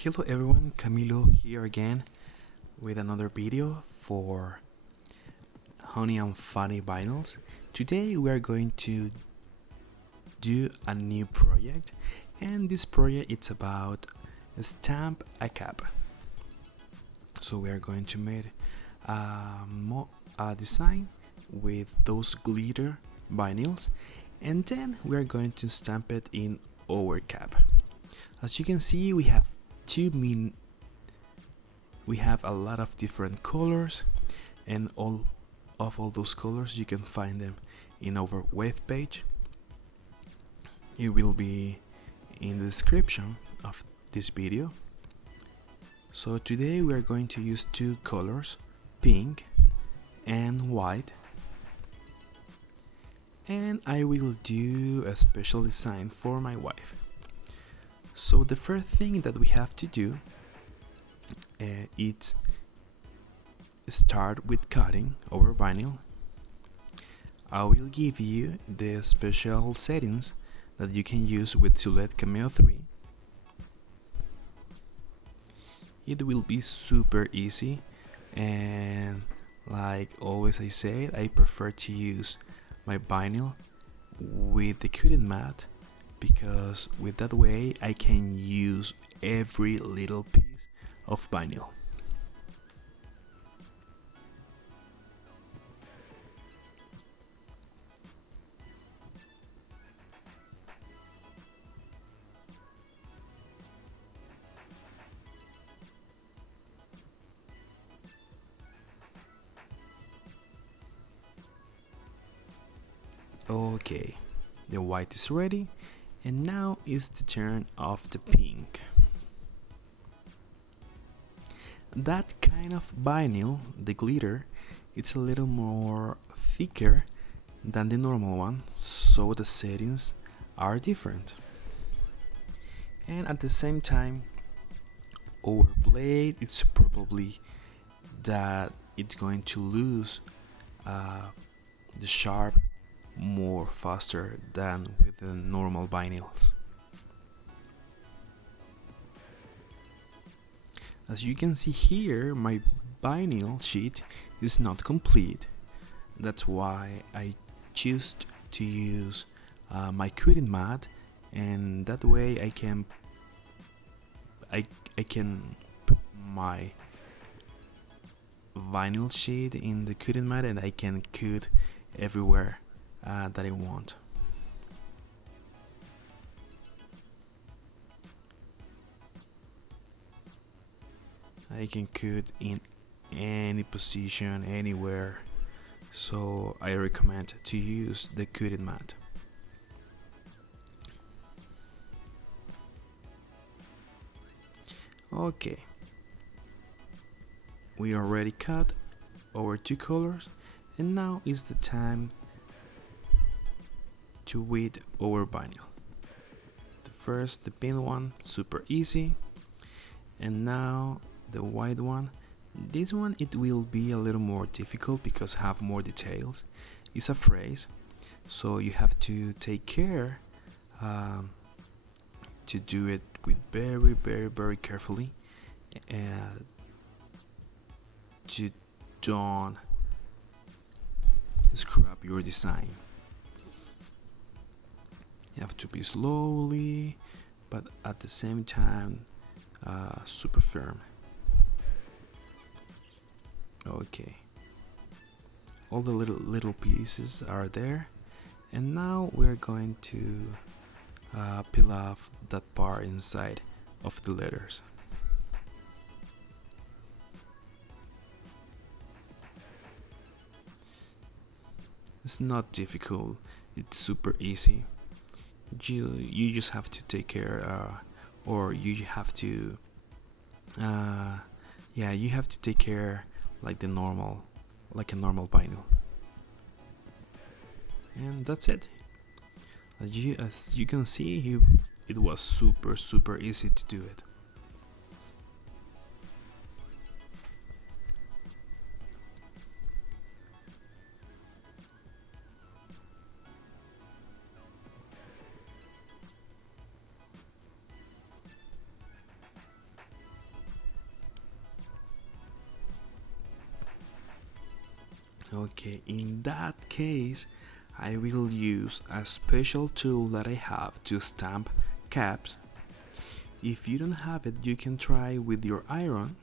Hello everyone, Camilo here again with another video for Honey and Funny Vinyls. Today we are going to do a new project, and this project it's about stamp a cap. So we are going to make a design with those glitter vinyls, and then we are going to stamp it in our cap. As you can see, we have a lot of different colors, and all those colors you can find them in our web page. It will be in the description of this video. So today we are going to use two colors, pink and white, and I will do a special design for my wife. So the first thing that we have to do is start with cutting our vinyl. I will give you the special settings that you can use with Silhouette Cameo 3. It will be super easy, and like always I say, I prefer to use my vinyl with the cutting mat, because with that way I can use every little piece of vinyl. Okay, the white is ready, and now is the turn of the pink. That kind of vinyl, the glitter, it's a little more thicker than the normal one, so the settings are different. And at the same time, our blade, it's probably that it's going to lose the sharp more faster than with the normal vinyls. As you can see here, my vinyl sheet is not complete. That's why I choose to use my cutting mat, and that way I can put my vinyl sheet in the cutting mat, and I can cut everywhere that I want. I can cut in any position, anywhere, so I recommend to use the cutting mat. Okay, we already cut our two colors, and now is the time to weed our vinyl. The pink one, super easy, and now the white one. This one it will be a little more difficult because have more details. It's a phrase, so you have to take care to do it with very carefully, and to don't screw up your design. You have to be slowly, but at the same time super firm. Okay, all the little pieces are there, and now we're going to peel off that part inside of the letters. It's not difficult, it's super easy. You just have to take care, or you have to you have to take care like a normal vinyl, and that's it. As you can see, it was super easy to do it. Okay, in that case, I will use a special tool that I have to stamp caps. If you don't have it, you can try with your iron.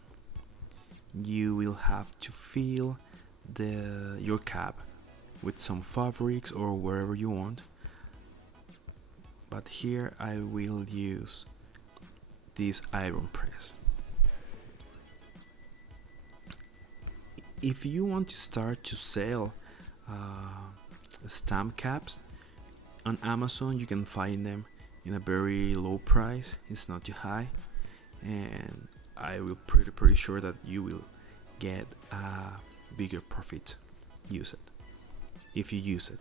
You will have to fill your cap with some fabrics or wherever you want. But here I will use this iron press. If you want to start to sell stamp caps on Amazon, you can find them in a very low price. It's not too high, and I will pretty sure that you will get a bigger profit if you use it.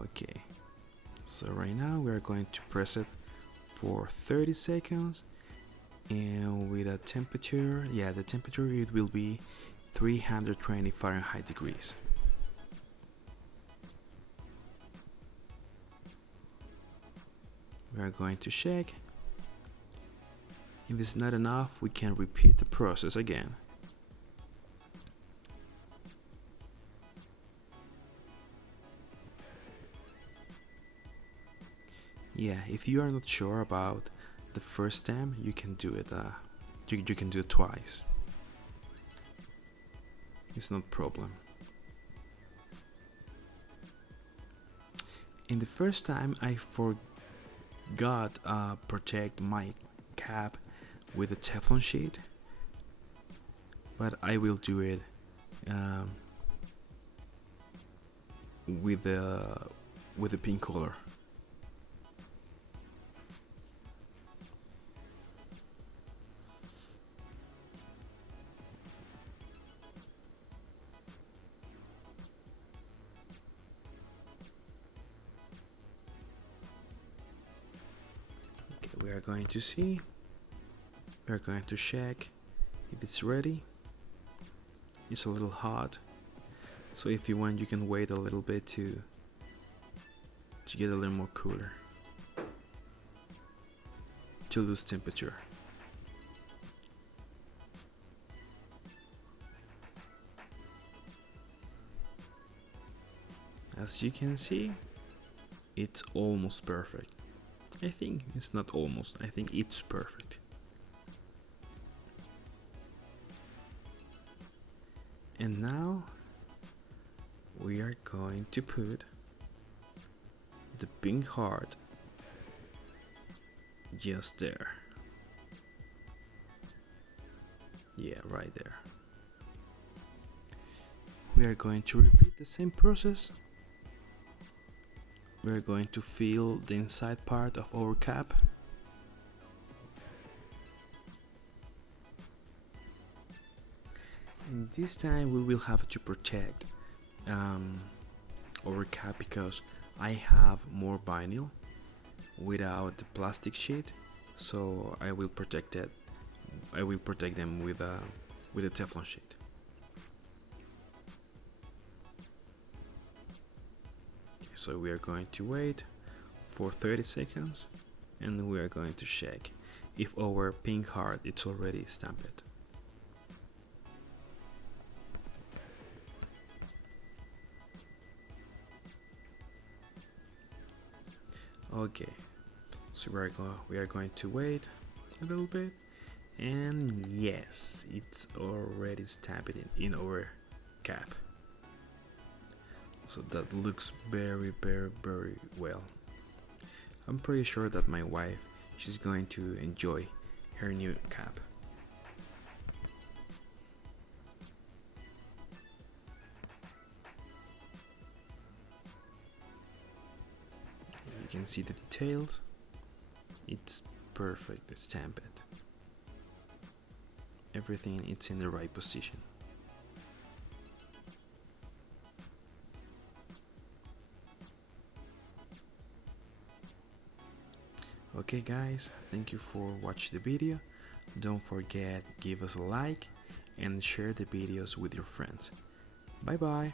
Okay, so right now we are going to press it for 30 seconds, and with a temperature, the temperature it will be 320 Fahrenheit degrees. We are going to check. If it's not enough, we can repeat the process again. Yeah, if you are not sure about the first stamp, you can do it. You can do it twice. It's not a problem. In the first time, I forgot protect my cap with a Teflon sheet, but I will do it with the pink color. We are going to see, we are going to check if it's ready. It's a little hot, so if you want, you can wait a little bit to get a little more cooler, to lose temperature. As you can see, it's almost perfect. I think it's not almost, I think it's perfect. And now we are going to put the pink heart just there. Yeah, right there. We are going to repeat the same process. We're going to fill the inside part of our cap. And this time we will have to protect our cap because I have more vinyl without the plastic sheet, so I will protect it. I will protect them with a Teflon sheet. So we are going to wait for 30 seconds and we are going to check if our pink heart is already stamped. Okay, so we are going to wait a little bit, and yes, it's already stamped in our cap. So that looks very well. I'm pretty sure that my wife, she's going to enjoy her new cap. You can see the details. It's perfect stamped. Everything it's in the right position. Okay guys, thank you for watching the video. Don't forget, give us a like and share the videos with your friends. Bye bye.